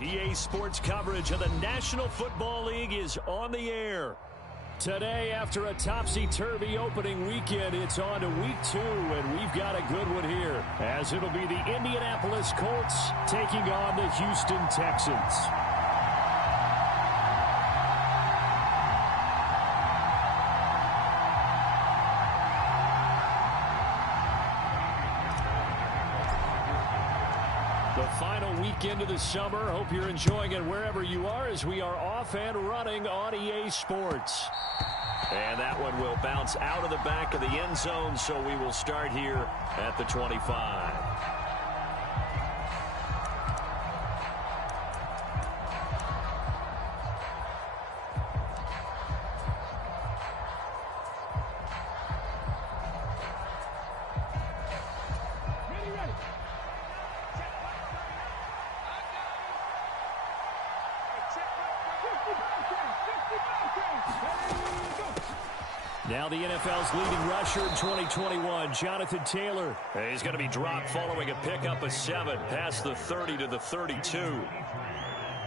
EA Sports coverage of the National Football League is on the air. Today, after a topsy-turvy opening weekend, it's on to week 2, and we've got a good one here, as it'll be the Indianapolis Colts taking on the Houston Texans. Final weekend of the summer. Hope you're enjoying it wherever you are as we are off and running on EA Sports. And that one will bounce out of the back of the end zone, so we will start here at the 25. Now the NFL's leading rusher in 2021, Jonathan Taylor. He's going to be dropped following a pickup of 7 past the 30 to the 32.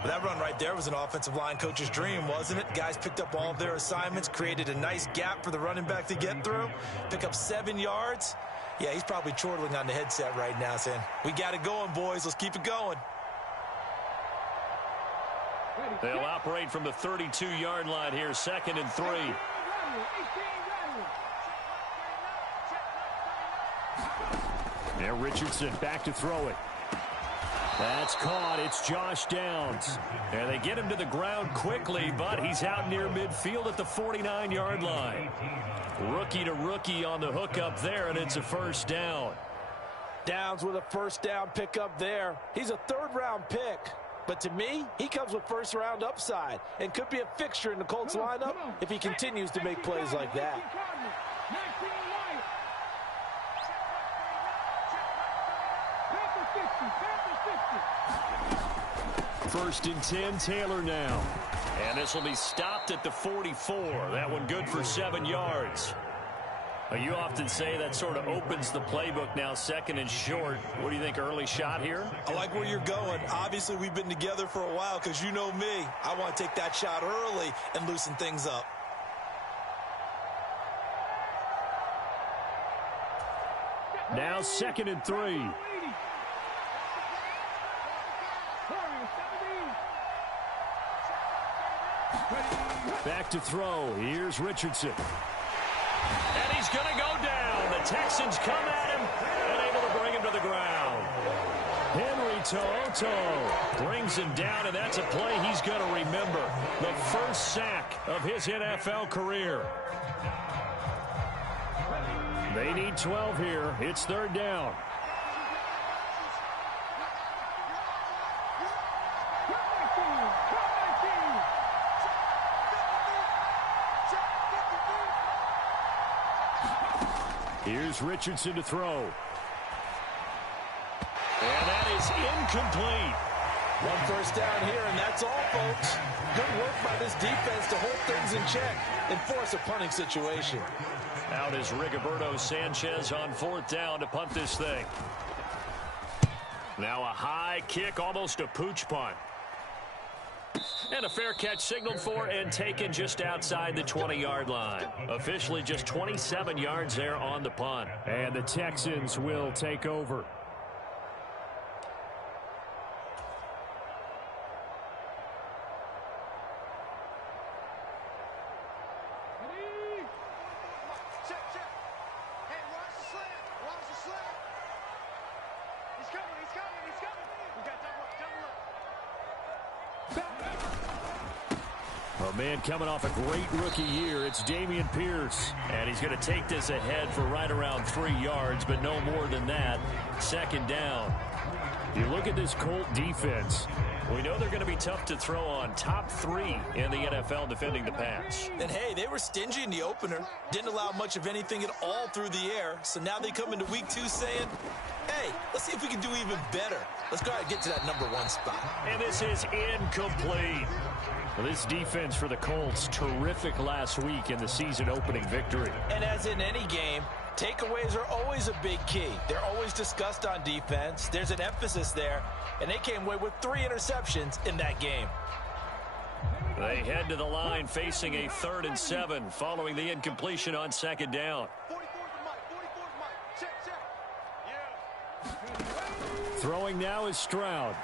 That run right there was an offensive line coach's dream, wasn't it? Guys picked up all of their assignments, created a nice gap for the running back to get through, pick up 7 yards. Yeah, he's probably chortling on the headset right now saying, we got it going, boys. Let's keep it going. They'll operate from the 32-yard line here, 2nd and 3. Now Richardson back to throw it. That's caught. It's Josh Downs. And they get him to the ground quickly, but he's out near midfield at the 49-yard line. Rookie to rookie on the hookup there, and it's a first down. Downs with a first down pickup there. He's a third-round pick. But to me, he comes with first-round upside and could be a fixture in the Colts lineup if he continues to make plays like that. First and 10, Taylor now. And this will be stopped at the 44. That one good for 7 yards. You often say that sort of opens the playbook now, 2nd and short. What do you think, early shot here? I like where you're going. Obviously, we've been together for a while because you know me. I want to take that shot early and loosen things up. Now 2nd and 3. Back to throw. Here's Richardson. And he's going to go down. The Texans come at him and able to bring him to the ground. Henry To'oTo'o brings him down, and that's a play he's going to remember. The first sack of his NFL career. They need 12 here. It's 3rd down. Here's Richardson to throw. And that is incomplete. One first down here, and that's all, folks. Good work by this defense to hold things in check and force a punting situation. Out is Rigoberto Sanchez on 4th down to punt this thing. Now a high kick, almost a pooch punt. And a fair catch signaled for and taken just outside the 20-yard line. Officially just 27 yards there on the punt. And the Texans will take over. A man coming off a great rookie year, it's Dameon Pierce. And he's going to take this ahead for right around 3 yards, but no more than that. 2nd down. You look at this Colt defense. We know they're going to be tough to throw on. Top 3 in the NFL defending the pass. And, hey, they were stingy in the opener. Didn't allow much of anything at all through the air. So now they come into week 2 saying, hey, let's see if we can do even better. Let's go ahead and get to that number 1 spot. And this is incomplete. Well, this defense for the Colts, terrific last week in the season opening victory. And as in any game, takeaways are always a big key. They're always discussed on defense. There's an emphasis there. And they came away with 3 interceptions. receptions in that game. They head to the line facing a 3rd and 7 following the incompletion on 2nd down. Throwing now is Stroud.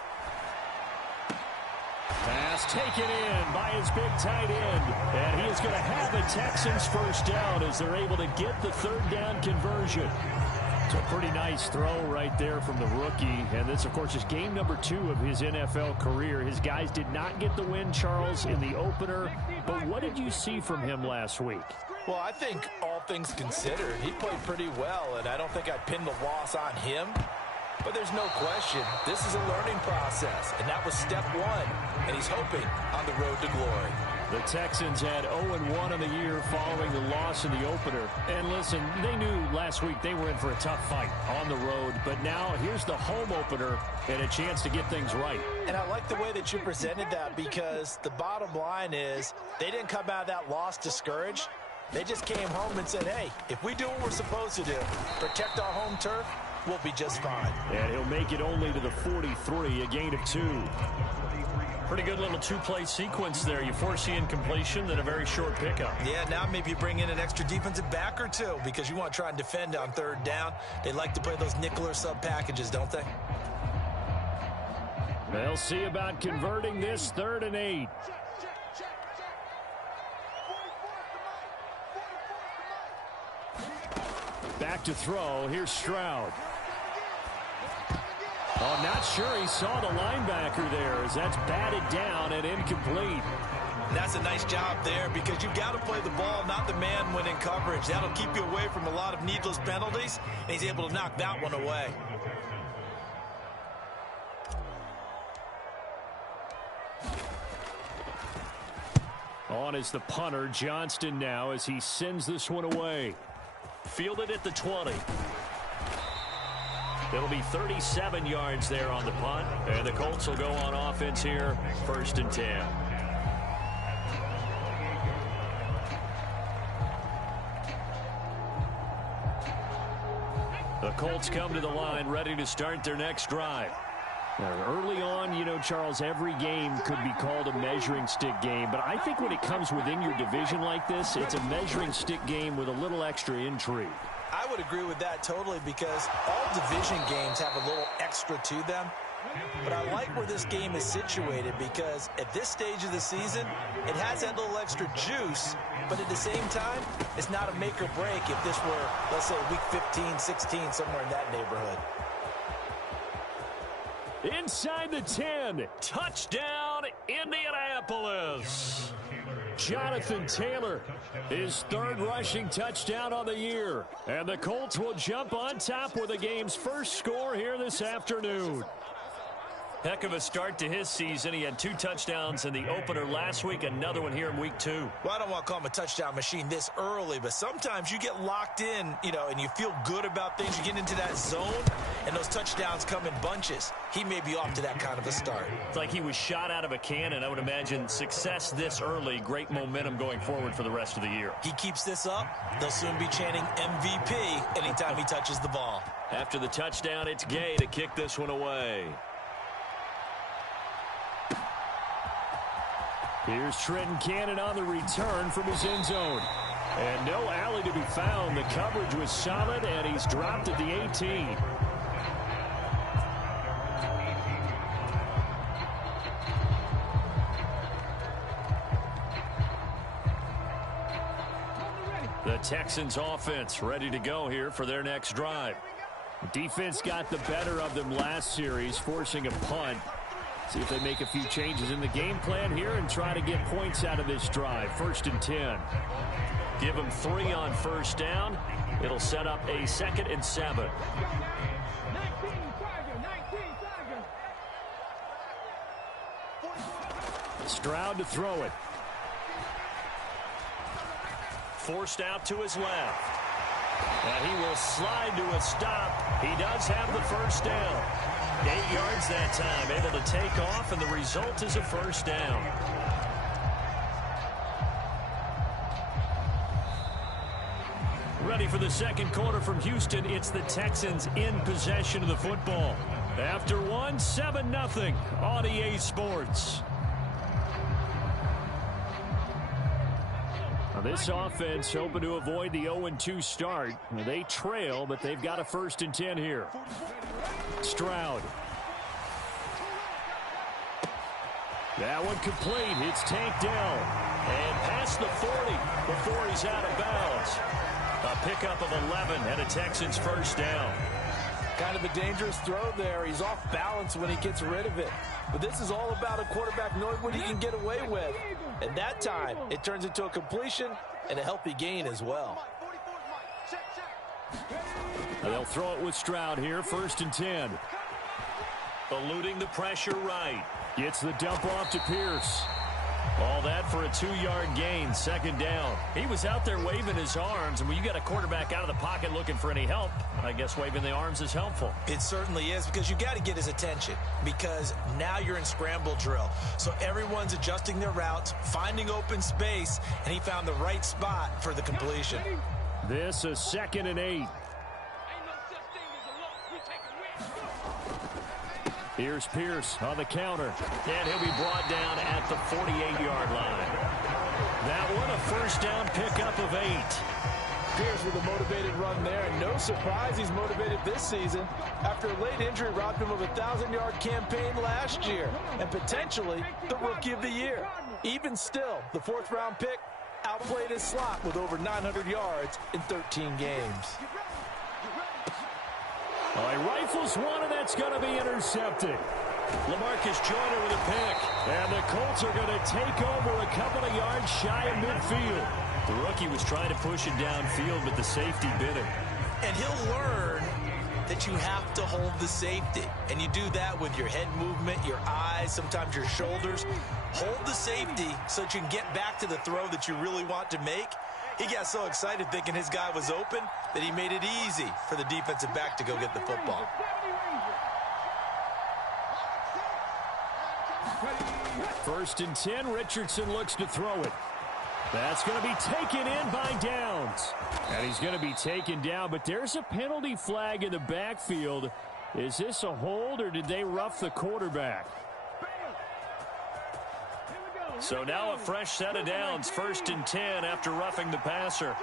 Pass taken in by his big tight end. And he is going to have a Texans first down as they're able to get the 3rd down conversion. It's a pretty nice throw right there from the rookie. And this, of course, is game number 2 of his NFL career. His guys did not get the win, Charles, in the opener. But what did you see from him last week? Well, I think all things considered, he played pretty well, and I don't think I pinned the loss on him. But there's no question, this is a learning process, and that was step 1, and he's hoping on the road to glory. The Texans had 0-1 in the year following the loss in the opener. And listen, they knew last week they were in for a tough fight on the road. But now here's the home opener and a chance to get things right. And I like the way that you presented that, because the bottom line is they didn't come out of that loss discouraged. They just came home and said, hey, if we do what we're supposed to do, protect our home turf, we'll be just fine. And he'll make it only to the 43, a gain of 2. Pretty good little 2-play sequence there. You force the incompletion, then a very short pickup. Yeah, now maybe you bring in an extra defensive back or 2 because you want to try and defend on 3rd down. They like to play those nickel or sub packages, don't they? They'll see about converting this 3rd and 8. Back to throw. Here's Stroud. Oh, not sure he saw the linebacker there as that's batted down and incomplete. And that's a nice job there, because you've got to play the ball, not the man when in coverage. That'll keep you away from a lot of needless penalties, and he's able to knock that one away. On is the punter, Johnston, now as he sends this one away. Fielded at the 20. It'll be 37 yards there on the punt, and the Colts will go on offense here, 1st and 10. The Colts come to the line ready to start their next drive. Early on, you know, Charles, every game could be called a measuring stick game, but I think when it comes within your division like this, it's a measuring stick game with a little extra intrigue. I would agree with that totally, because all division games have a little extra to them. But I like where this game is situated, because at this stage of the season, it has that little extra juice, but at the same time, it's not a make or break if this were, let's say, week 15, 16, somewhere in that neighborhood. Inside the 10, touchdown, Indianapolis. Jonathan Taylor, his 3rd rushing touchdown on the year. And the Colts will jump on top with the game's first score here this afternoon. Heck of a start to his season. He had 2 touchdowns in the opener last week, another one here in week 2. Well, I don't want to call him a touchdown machine this early, but sometimes you get locked in, you know, and you feel good about things. You get into that zone, and those touchdowns come in bunches. He may be off to that kind of a start. It's like he was shot out of a cannon. I would imagine success this early, great momentum going forward for the rest of the year. He keeps this up, they'll soon be chanting MVP anytime he touches the ball. After the touchdown, it's Gay to kick this one away. Here's Trenton Cannon on the return from his end zone. And no alley to be found. The coverage was solid, and he's dropped at the 18. The Texans offense ready to go here for their next drive. Defense got the better of them last series, forcing a punt. See if they make a few changes in the game plan here and try to get points out of this drive. 1st and 10. Give them 3 on 1st down. It'll set up a 2nd and 7. Stroud to throw it. Forced out to his left. And he will slide to a stop. He does have the 1st down. 8 yards that time, able to take off, and the result is a 1st down. Ready for the second quarter from Houston. It's the Texans in possession of the football. After one, 7-0 on EA Sports. Now this offense hoping to avoid the 0-2 start. They trail, but they've got a 1st and 10 here. Stroud. That one complete. It's tanked down. And past the 40 before he's out of bounds. A pickup of 11 and a Texans 1st down. Kind of a dangerous throw there. He's off balance when he gets rid of it. But this is all about a quarterback knowing what he can get away with. And that time, it turns into a completion and a healthy gain as well. They'll throw it with Stroud here, 1st and 10. Eluding the pressure right. Gets the dump off to Pierce. All that for a 2-yard gain, 2nd down. He was out there waving his arms, and when you got a quarterback out of the pocket looking for any help, I guess waving the arms is helpful. It certainly is, because you got to get his attention, because now you're in scramble drill. So everyone's adjusting their routes, finding open space, and he found the right spot for the completion. This is 2nd and 8. Here's Pierce on the counter. And he'll be brought down at the 48-yard line. That one, a 1st down pickup of 8. Pierce with a motivated run there, and no surprise he's motivated this season after a late injury robbed him of a 1,000-yard campaign last year, and potentially the Rookie of the Year. Even still, the 4th-round pick outplayed his slot with over 900 yards in 13 games. He rifles one, and that's going to be intercepted. LaMarcus Joyner with a pick. And the Colts are going to take over a couple of yards shy of midfield. The rookie was trying to push it downfield, but the safety bit him. And he'll learn that you have to hold the safety. And you do that with your head movement, your eyes, sometimes your shoulders. Hold the safety so that you can get back to the throw that you really want to make. He got so excited thinking his guy was open that he made it easy for the defensive back to go get the football. First and 10, Richardson looks to throw it. That's going to be taken in by Downs. And he's going to be taken down, but there's a penalty flag in the backfield. Is this a hold, or did they rough the quarterback? So now a fresh set of downs, 1st and 10 after roughing the passer.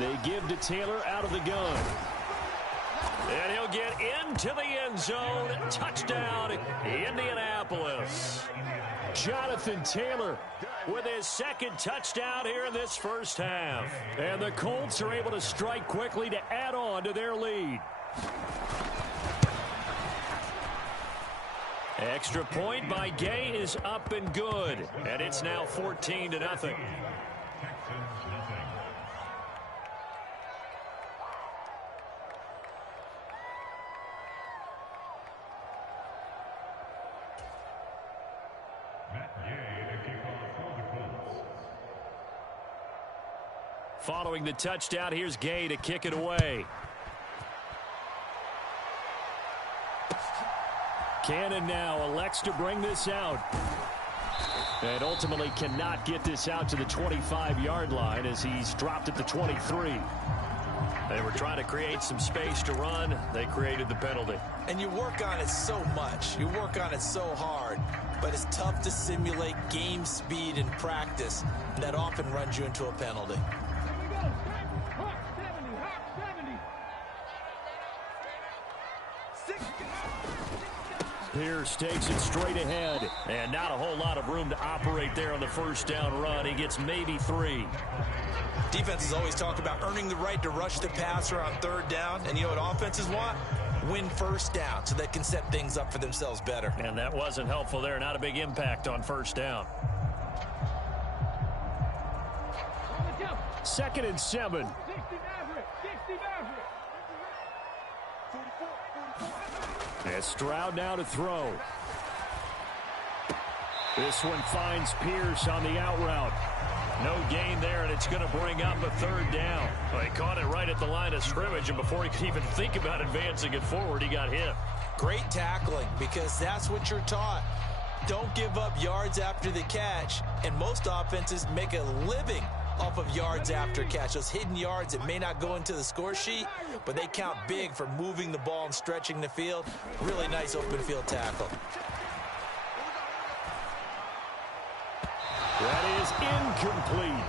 They give to Taylor out of the gun. And he'll get into the end zone. Touchdown, Indianapolis. Jonathan Taylor with his 2nd touchdown here in this 1st half. And the Colts are able to strike quickly to add on to their lead. Extra point by Gay is up and good. And it's now 14-0. Following the touchdown, here's Gay to kick it away. Cannon now elects to bring this out. And ultimately cannot get this out to the 25-yard line as he's dropped at the 23. They were trying to create some space to run. They created the penalty. And you work on it so much. You work on it so hard. But it's tough to simulate game speed in practice. And that often runs you into a penalty. Pierce takes it straight ahead. And not a whole lot of room to operate there on the 1st down run. He gets maybe 3. Defenses always talk about earning the right to rush the passer on 3rd down. And you know what offenses want? Win 1st down so they can set things up for themselves better. And that wasn't helpful there. Not a big impact on 1st down. 2nd and 7. And Stroud now to throw. This one finds Pierce on the out route. No gain there, and it's going to bring up a 3rd down. Well, he caught it right at the line of scrimmage, and before he could even think about advancing it forward, he got hit. Great tackling, because that's what you're taught. don't give up yards after the catch, and most offenses make a living off of yards after catch. Those hidden yards that may not go into the score sheet, but they count big for moving the ball and stretching the field. Really nice open field tackle. That is incomplete.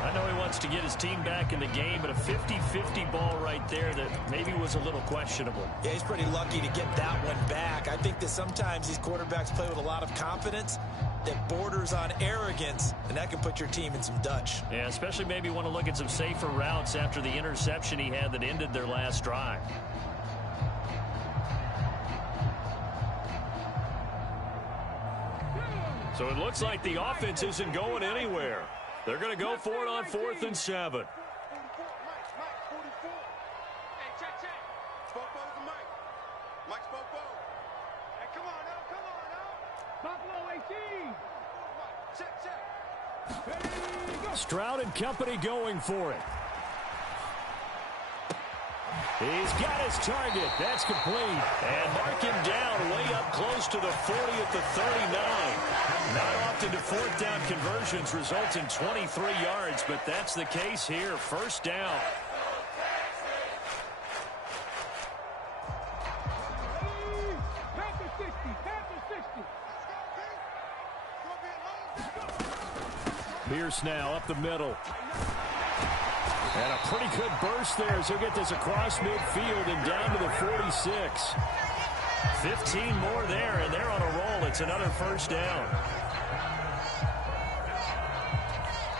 I know he wants to get his team back in the game, but a 50-50 ball right there that maybe was a little questionable. Yeah, he's pretty lucky to get that one back. I think that sometimes these quarterbacks play with a lot of confidence that borders on arrogance, and that can put your team in some Dutch. Yeah, especially maybe want to look at some safer routes after the interception he had that ended their last drive. So it looks like the offense isn't going anywhere. They're going to go for it on 4th and 7. Stroud and company going for it. He's got his target. That's complete. And mark him down way up close to the 40 at the 39. Not often do 4th down conversions result in 23 yards, but that's the case here. 1st down. Pierce now up the middle. And a pretty good burst there as he'll get this across midfield and down to the 46. 15 more there, and they're on a roll. It's another 1st down.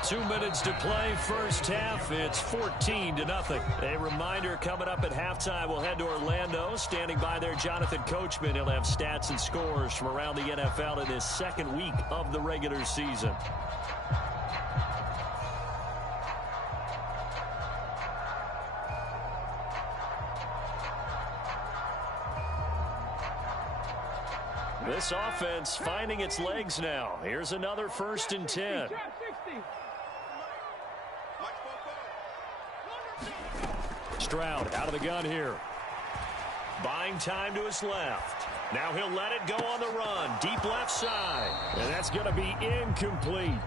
2 minutes to play, 1st half. It's 14-0. A reminder coming up at halftime, we'll head to Orlando. Standing by there, Jonathan Coachman. He'll have stats and scores from around the NFL in his 2nd week of the regular season. This offense finding its legs now. Here's another 1st and 10. Stroud out of the gun here. Buying time to his left. Now he'll let it go on the run. Deep left side. And that's going to be incomplete.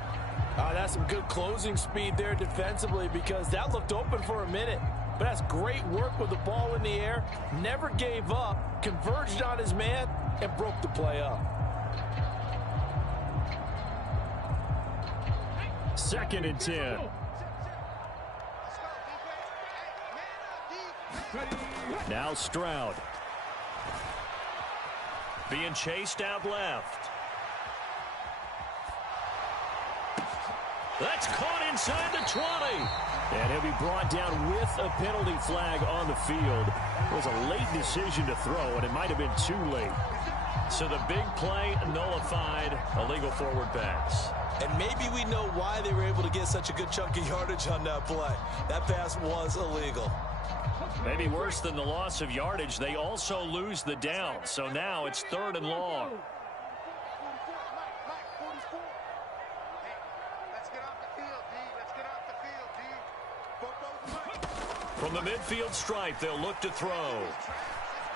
That's some good closing speed there defensively because that looked open for a minute. But that's great work with the ball in the air. Never gave up. Converged on his man and broke the play up. 2nd and 10. Now Stroud. Being chased out left. That's caught inside the 20. And he'll be brought down with a penalty flag on the field. It was a late decision to throw, and it might have been too late. So the big play nullified, illegal forward pass. And maybe we know why they were able to get such a good chunk of yardage on that play. That pass was illegal. Maybe worse than the loss of yardage, they also lose the down. So now it's 3rd and long. From the midfield stripe, they'll look to throw.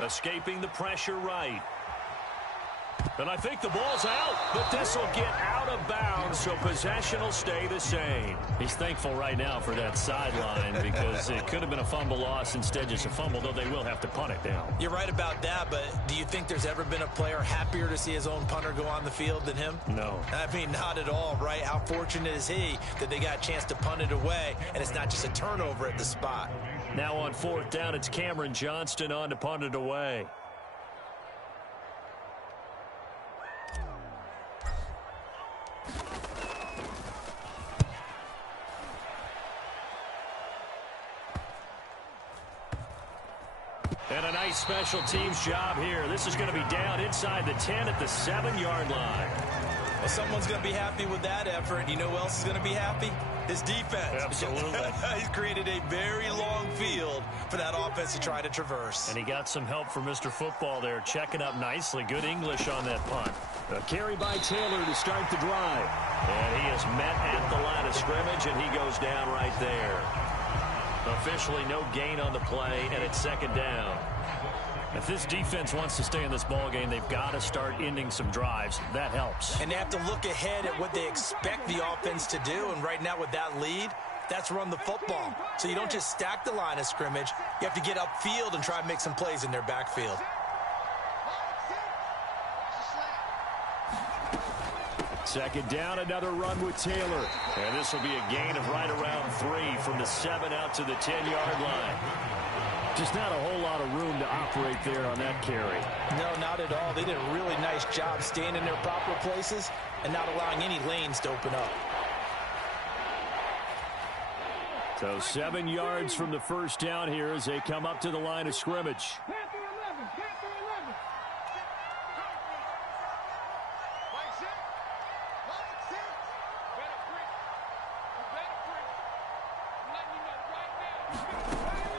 Escaping the pressure right. And I think the ball's out, but this will get out of bounds, so possession will stay the same. He's thankful right now for that sideline because it could have been a fumble loss, instead just a fumble, though they will have to punt it down. You're right about that, but do you think there's ever been a player happier to see his own punter go on the field than him? No. I mean, not at all, right? How fortunate is he that they got a chance to punt it away, and it's not just a turnover at the spot. Now on 4th down, it's Cameron Johnston on to punt it away. And a nice special teams job here. This is going to be down inside the 10 at the 7-yard line. Well, someone's going to be happy with that effort. You know who else is going to be happy? His defense. Absolutely. He's created a very long field for that offense to try to traverse. And he got some help from Mr. Football there, checking up nicely. Good English on that punt. A carry by Taylor to start the drive. And he is met at the line of scrimmage, and he goes down right there. Officially no gain on the play, and it's 2nd down. If this defense wants to stay in this ball game, they've got to start ending some drives. That helps. And they have to look ahead at what they expect the offense to do. And right now with that lead, that's run the football. So you don't just stack the line of scrimmage. You have to get upfield and try and make some plays in their backfield. Second down, another run with Taylor. And this will be a gain of right around 3 from the 7 out to the 10-yard line. Just not a whole lot of room to operate there on that carry. No, not at all. They did a really nice job staying in their proper places and not allowing any lanes to open up. So 7 yards from the first down here as they come up to the line of scrimmage.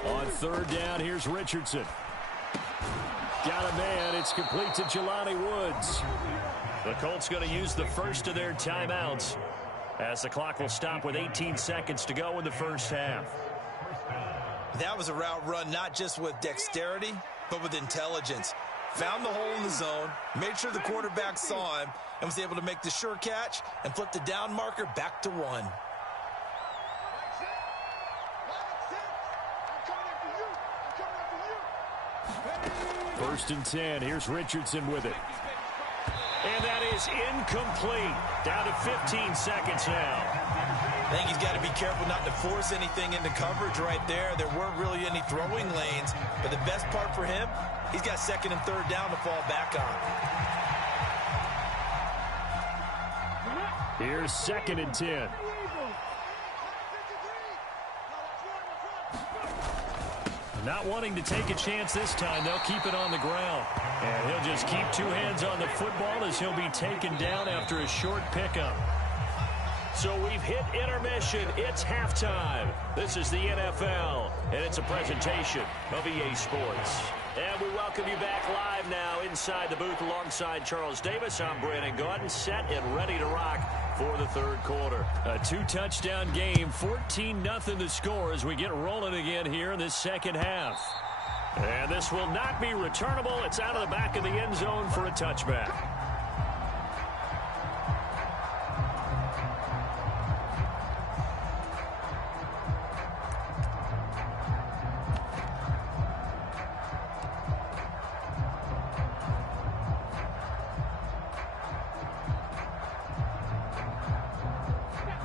On third down, here's Richardson. Got a man. It's complete to Jelani Woods. The Colts going to use the first of their timeouts as the clock will stop with 18 seconds to go in the first half. That was a route run not just with dexterity, but with intelligence. Found the hole in the zone, made sure the quarterback saw him, and was able to make the sure catch and flip the down marker back to 1. First and 10. Here's Richardson with it. And that is incomplete. Down to 15 seconds now. I think he's got to be careful not to force anything into coverage right there. There weren't really any throwing lanes. But the best part for him, he's got second and third down to fall back on. Here's second and 10. Not wanting to take a chance this time. They'll keep it on the ground. And he'll just keep 2 hands on the football as he'll be taken down after a short pickup. So we've hit intermission. It's halftime. This is the NFL, and it's a presentation of EA Sports. And we welcome you back live now inside the booth alongside Charles Davis. I'm Brandon Gaudin, set and ready to rock for the third quarter. A 2-touchdown game, 14-0 the score as we get rolling again here in this second half. And this will not be returnable. It's out of the back of the end zone for a touchback.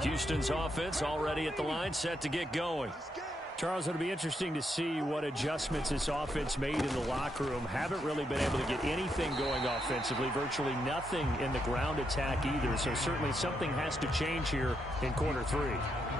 Houston's offense already at the line, set to get going. Charles, it'll be interesting to see what adjustments this offense made in the locker room. Haven't really been able to get anything going offensively, virtually nothing in the ground attack either. So certainly something has to change here in quarter 3.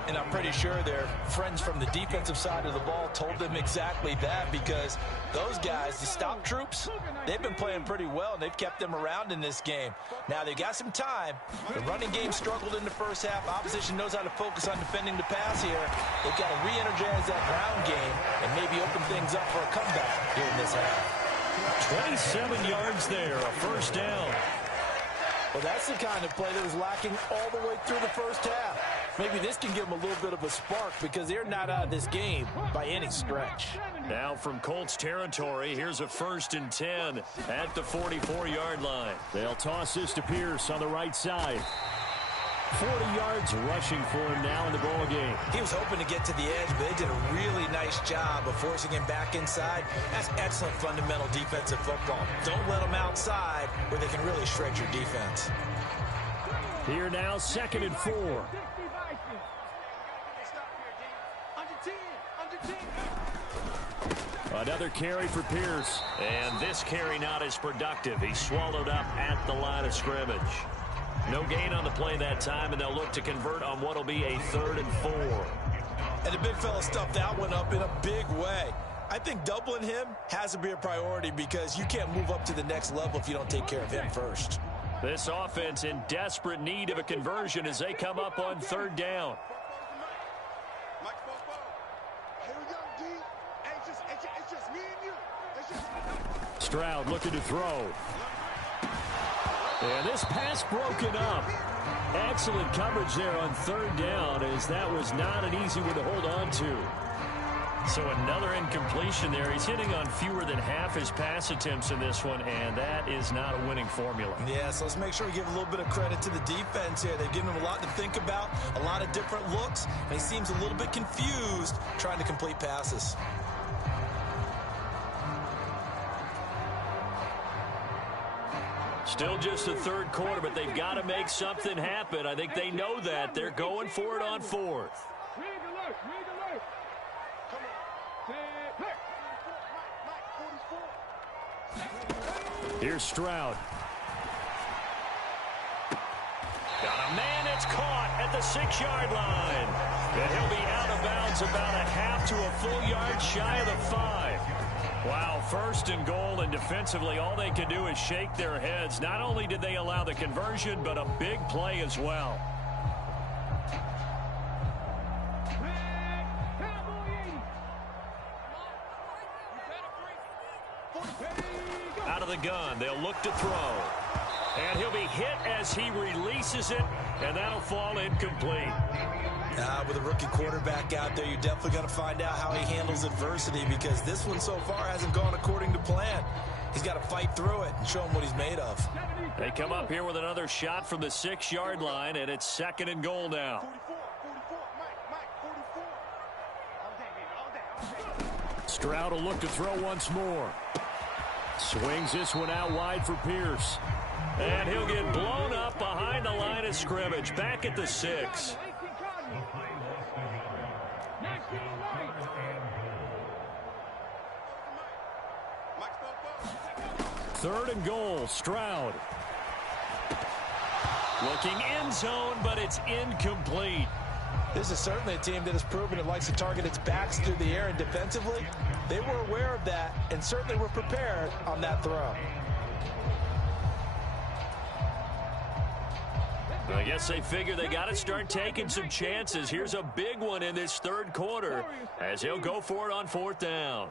And I'm pretty sure their friends from the defensive side of the ball told them exactly that, because those guys, the stop troops, they've been playing pretty well, and they've kept them around in this game. Now, they've got some time. The running game struggled in the first half. Opposition knows how to focus on defending the pass here. They've got to re-energize that ground game and maybe open things up for a comeback here in this half. 27 yards there, a first down. Well, that's the kind of play that was lacking all the way through the first half. Maybe this can give them a little bit of a spark because they're not out of this game by any stretch. Now from Colts territory, here's a first and 10 at the 44-yard line. They'll toss this to Pierce on the right side. 40 yards rushing for him now in the ball game. He was hoping to get to the edge, but they did a really nice job of forcing him back inside. That's excellent fundamental defensive football. Don't let them outside where they can really shred your defense. Here now, second and 4. Another carry for Pierce. And this carry not as productive. He swallowed up at the line of scrimmage. No gain on the play that time, and they'll look to convert on what will be a 3rd and 4. And the big fella stuffed that one up in a big way. I think doubling him has to be a priority because you can't move up to the next level if you don't take care of him first. This offense in desperate need of a conversion as they come up on 3rd down. Stroud looking to throw. And this pass broken up. Excellent coverage there on 3rd down, as that was not an easy one to hold on to. So another incompletion there. He's hitting on fewer than half his pass attempts in this one, and that is not a winning formula. Yeah, so let's make sure we give a little bit of credit to the defense here. They've given him a lot to think about, a lot of different looks, and he seems a little bit confused trying to complete passes. Still just the third quarter, but they've got to make something happen. I think they know that. They're going for it on fourth. Here's Stroud. Got a man that's caught at the 6-yard line. And he'll be out of bounds about a half to a full yard shy of the 5. Wow, first and goal, and defensively all they can do is shake their heads. Not only did they allow the conversion, but a big play as well. Out of the gun, they'll look to throw. And he'll be hit as he releases it, and that'll fall incomplete. With a rookie quarterback out there, you're definitely going to find out how he handles adversity, because this one so far hasn't gone according to plan. He's got to fight through it and show him what he's made of. They come up here with another shot from the 6-yard line, and it's second and goal now. Stroud will look to throw once more. Swings this one out wide for Pierce. And he'll get blown up behind the line of scrimmage. Back at the 6. Third and goal, Stroud. Looking end zone, but it's incomplete. This is certainly a team that has proven it likes to target its backs through the air, and defensively, they were aware of that and certainly were prepared on that throw. I guess they figure they got to start taking some chances. Here's a big one in this third quarter as he'll go for it on fourth down.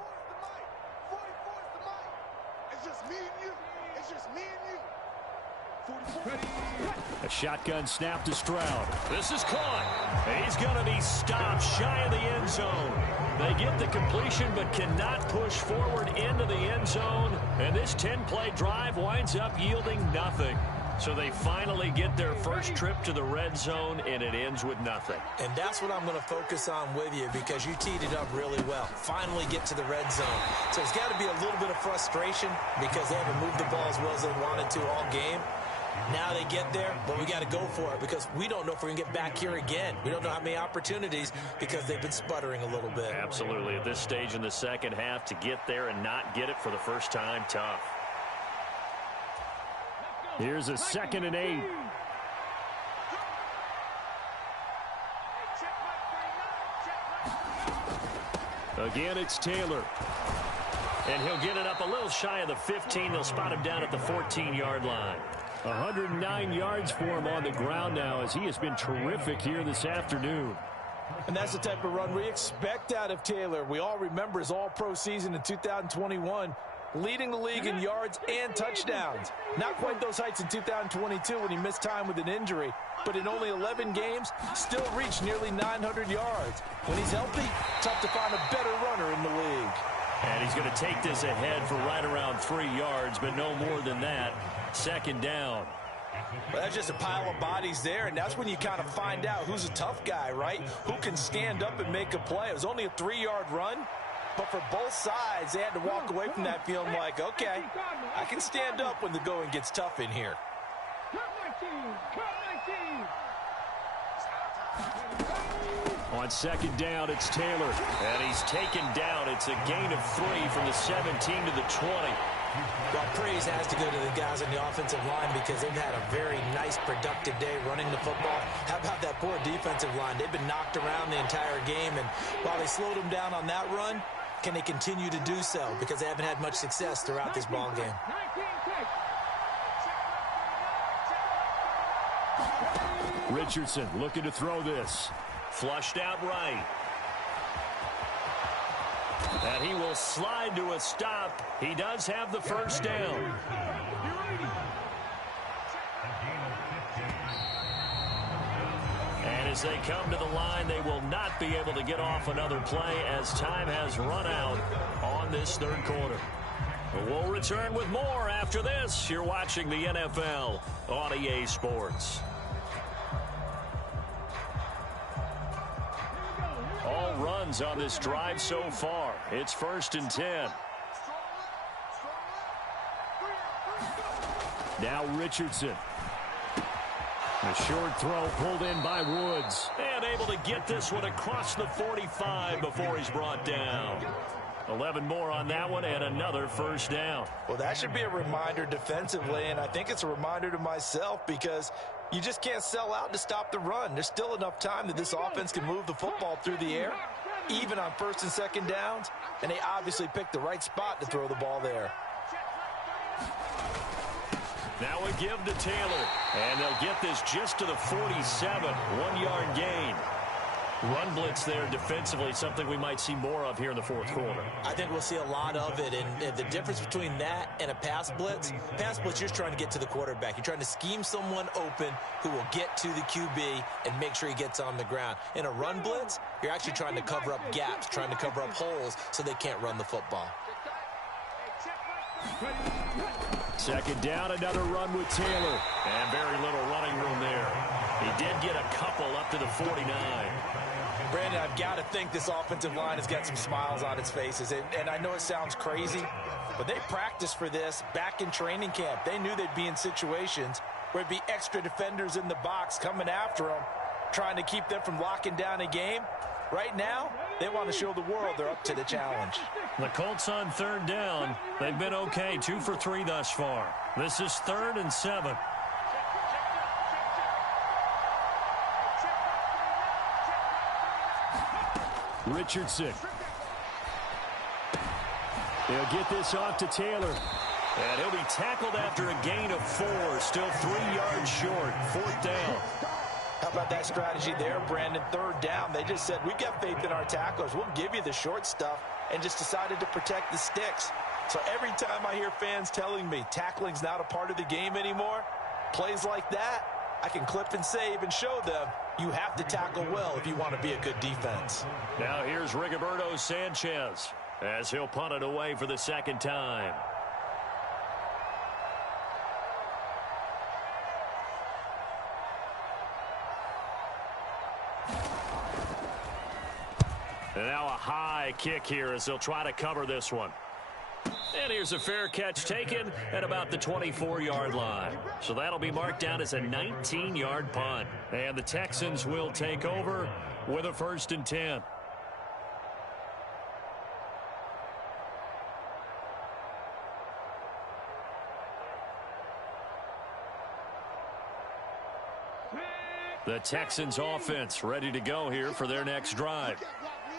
A shotgun snap to Stroud. This is caught. He's going to be stopped shy of the end zone. They get the completion but cannot push forward into the end zone. And this 10-play drive winds up yielding nothing. So they finally get their first trip to the red zone, and it ends with nothing. And that's what I'm going to focus on with you, because you teed it up really well. Finally get to the red zone. So it's got to be a little bit of frustration because they haven't moved the ball as well as they wanted to all game. Now they get there, but we got to go for it because we don't know if we're going to get back here again. We don't know how many opportunities because they've been sputtering a little bit. Absolutely. At this stage in the second half, to get there and not get it for the first time, tough. Here's a 2nd and 8. Again, it's Taylor. And he'll get it up a little shy of the 15. They'll spot him down at the 14-yard line. 109 yards for him on the ground now as he has been terrific here this afternoon. And that's the type of run we expect out of Taylor. We all remember his all-pro season in 2021, leading the league in yards and touchdowns. Not quite those heights in 2022 when he missed time with an injury, but in only 11 games, still reached nearly 900 yards. When he's healthy, tough to find a better runner in the league. And he's going to take this ahead for right around 3 yards, but no more than that. Second down. Well, that's just a pile of bodies there, and that's when you kind of find out who's a tough guy, right? Who can stand up and make a play. It was only a 3-yard run, but for both sides, they had to walk away from that feeling like, okay, I can stand up when the going gets tough in here. On second down, it's Taylor, and he's taken down. It's a gain of 3 from the 17 to the 20. Well, praise has to go to the guys on the offensive line because they've had a very nice, productive day running the football. How about that poor defensive line? They've been knocked around the entire game, and while they slowed them down on that run, can they continue to do so? Because they haven't had much success throughout this ball game. Richardson looking to throw this. Flushed out right. And he will slide to a stop. He does have the first down. And as they come to the line, they will not be able to get off another play as time has run out on this third quarter. But we'll return with more after this. You're watching the NFL on EA Sports. All runs on this drive so far. It's 1st and 10. Now Richardson. A short throw pulled in by Woods. And able to get this one across the 45 before he's brought down. 11 more on that one and another first down. Well, that should be a reminder defensively, and I think it's a reminder to myself because you just can't sell out to stop the run. There's still enough time that this offense can move the football through the air, even on 1st and 2nd downs, and they obviously picked the right spot to throw the ball there. Now a give to Taylor, and they'll get this just to the 47, 1-yard gain. Run blitz there defensively, something we might see more of here in the fourth quarter. I think we'll see a lot of it, and the difference between that and a pass blitz, you're just trying to get to the quarterback. You're trying to scheme someone open who will get to the QB and make sure he gets on the ground. In a run blitz, you're actually trying to cover up gaps, trying to cover up holes so they can't run the football. 2nd down, another run with Taylor. And very little running room there. He did get a couple up to the 49. Brandon, I've got to think this offensive line has got some smiles on its faces. And I know it sounds crazy, but they practiced for this back in training camp. They knew they'd be in situations where it'd be extra defenders in the box coming after them, trying to keep them from locking down a game. Right now, they want to show the world they're up to the challenge. The Colts on 3rd down. They've been okay, 2 for 3 thus far. This is 3rd and 7. Richardson. They'll get this off to Taylor. And he'll be tackled after a gain of 4. Still 3 yards short. 4th down. How about that strategy there, Brandon? 3rd down. They just said, we've got faith in our tacklers. We'll give you the short stuff, and just decided to protect the sticks. So every time I hear fans telling me tackling's not a part of the game anymore, plays like that, I can clip and save and show them you have to tackle well if you want to be a good defense. Now here's Rigoberto Sanchez as he'll punt it away for the 2nd time. And now a high kick here as they'll try to cover this one. And here's a fair catch taken at about the 24-yard line. So that'll be marked down as a 19-yard punt. And the Texans will take over with a 1st and 10. The Texans offense ready to go here for their next drive.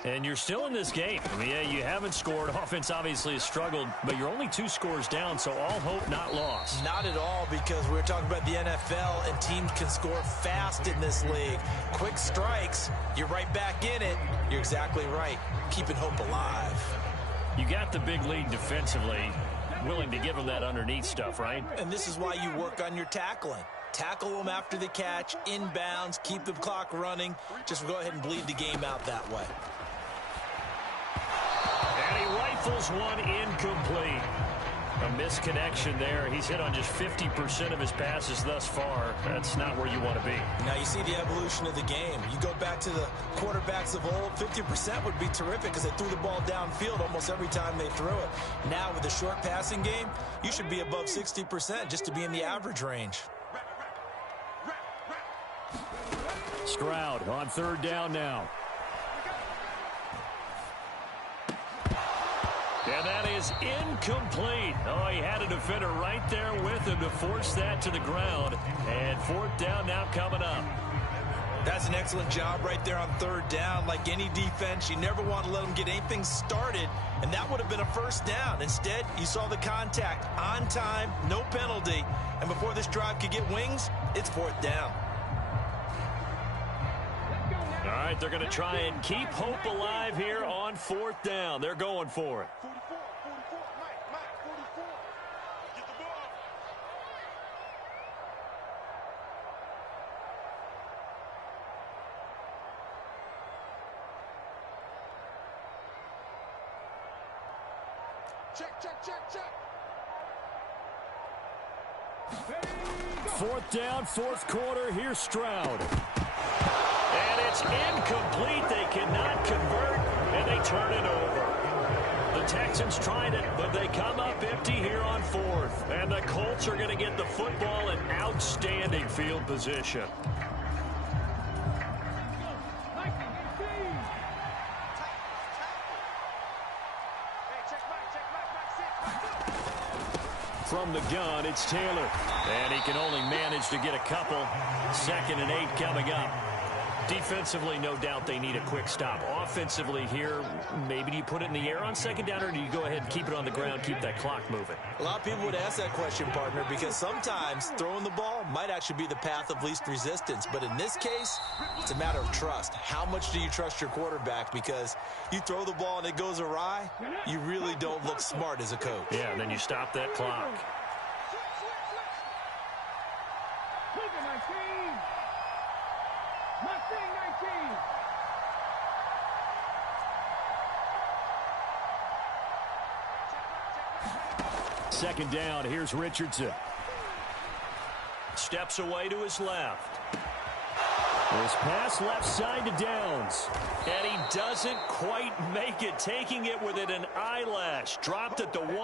And you're still in this game. I mean, yeah, you haven't scored. Offense obviously has struggled, but you're only 2 scores down, so all hope not lost. Not at all, because we're talking about the NFL, and teams can score fast in this league. Quick strikes, you're right back in it. You're exactly right. Keeping hope alive. You got the big lead defensively, willing to give them that underneath stuff, right? And this is why you work on your tackling. Tackle them after the catch, inbounds, keep the clock running. Just go ahead and bleed the game out that way. And he rifles one incomplete. A misconnection there. He's hit on just 50% of his passes thus far. That's not where you want to be. Now you see the evolution of the game. You go back to the quarterbacks of old, 50% would be terrific because they threw the ball downfield almost every time they threw it. Now with the short passing game, you should be above 60% just to be in the average range. Stroud on 3rd down now. And that is incomplete. Oh, he had a defender right there with him to force that to the ground. And 4th down now coming up. That's an excellent job right there on 3rd down. Like any defense, you never want to let them get anything started, and that would have been a 1st down. Instead, you saw the contact on time, no penalty, and before this drive could get wings, it's 4th down. All right, they're going to try and keep hope alive here on 4th down. They're going for it. Fourth down, fourth quarter. Here's Stroud. And it's incomplete. They cannot convert, and they turn it over. The Texans tried it, but they come up empty here on fourth. And the Colts are going to get the football in outstanding field position. From the gun, it's Taylor. And he can only manage to get a couple. 2nd and 8 coming up. Defensively, no doubt they need a quick stop. Offensively here, maybe do you put it in the air on 2nd down, or do you go ahead and keep it on the ground, keep that clock moving? A lot of people would ask that question, partner, because sometimes throwing the ball might actually be the path of least resistance. But in this case, it's a matter of trust. How much do you trust your quarterback? Because you throw the ball and it goes awry, you really don't look smart as a coach. Yeah, and then you stop that clock. Second down, here's Richardson. Steps away to his left. This pass left side to Downs. And he doesn't quite make it, taking it within an eyelash. Dropped at the 1.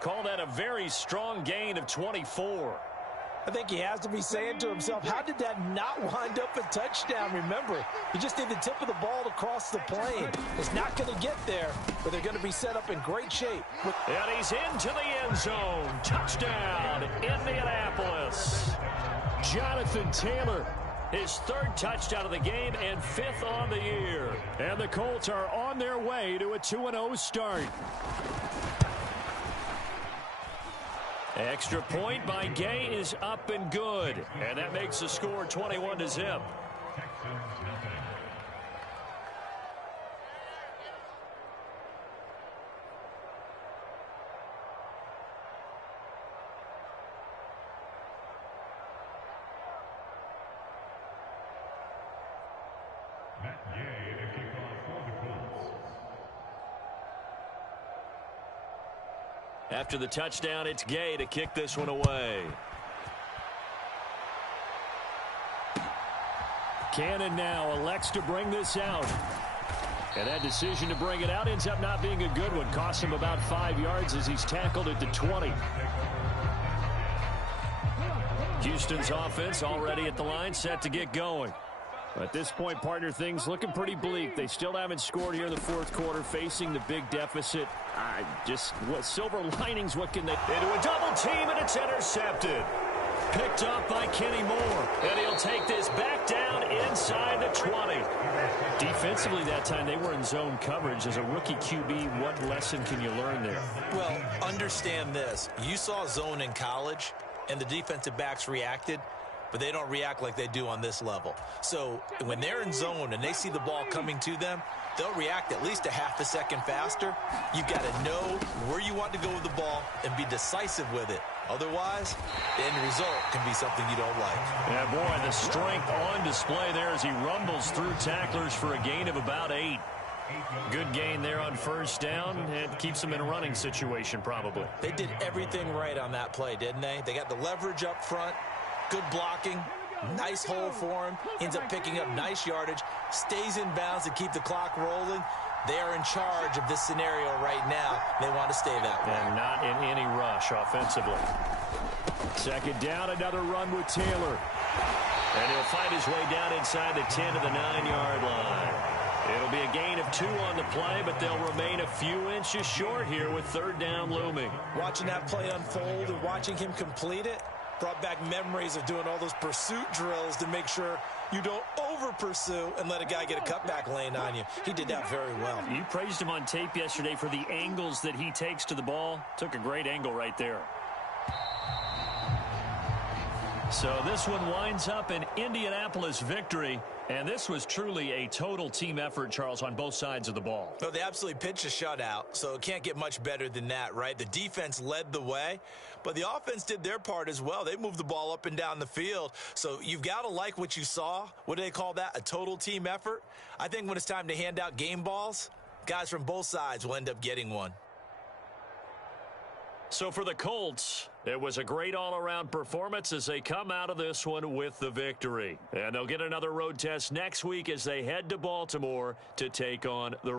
Call that a very strong gain of 24. I think he has to be saying to himself, how did that not wind up a touchdown? Remember, you just need the tip of the ball to cross the plane. It's not going to get there, but they're going to be set up in great shape. And he's into the end zone. Touchdown, Indianapolis. Jonathan Taylor, his 3rd touchdown of the game and 5th on the year. And the Colts are on their way to a 2-0 start. Extra point by Gay is up and good. And that makes the score 21-0. After the touchdown, it's Gay to kick this one away. Cannon now elects to bring this out. And that decision to bring it out ends up not being a good one. Costs him about 5 yards as he's tackled at the 20. Houston's offense already at the line, set to get going. At this point, partner, things looking pretty bleak. They still haven't scored here in the fourth quarter, facing the big deficit. What silver linings, what can they... Into a double team, and it's intercepted. Picked up by Kenny Moore. And he'll take this back down inside the 20. Defensively that time, they were in zone coverage. As a rookie QB, what lesson can you learn there? Well, understand this. You saw zone in college, and the defensive backs reacted, but they don't react like they do on this level. So when they're in zone and they see the ball coming to them, they'll react at least a half a second faster. You've got to know where you want to go with the ball and be decisive with it. Otherwise, the end result can be something you don't like. Yeah, boy, the strength on display there as he rumbles through tacklers for a gain of about 8. Good gain there on first down. It keeps them in a running situation, probably. They did everything right on that play, didn't they? They got the leverage up front. Good blocking, nice hole for him, ends up picking up nice yardage, stays in bounds to keep the clock rolling. They are in charge of this scenario right now. They want to stay that way. And not in any rush offensively. Second down, another run with Taylor. And he'll fight his way down inside the 10 to the 9-yard line. It'll be a gain of 2 on the play, but they'll remain a few inches short here with third down looming. Watching that play unfold and watching him complete it brought back memories of doing all those pursuit drills to make sure you don't over-pursue and let a guy get a cutback lane on you. He did that very well. You praised him on tape yesterday for the angles that he takes to the ball. Took a great angle right there. So this one winds up an Indianapolis victory. And this was truly a total team effort, Charles, on both sides of the ball. Well, they absolutely pitched a shutout, so it can't get much better than that, right? The defense led the way, but the offense did their part as well. They moved the ball up and down the field, so you've got to like what you saw. What do they call that? A total team effort? I think when it's time to hand out game balls, guys from both sides will end up getting one. So for the Colts, it was a great all-around performance as they come out of this one with the victory. And they'll get another road test next week as they head to Baltimore to take on the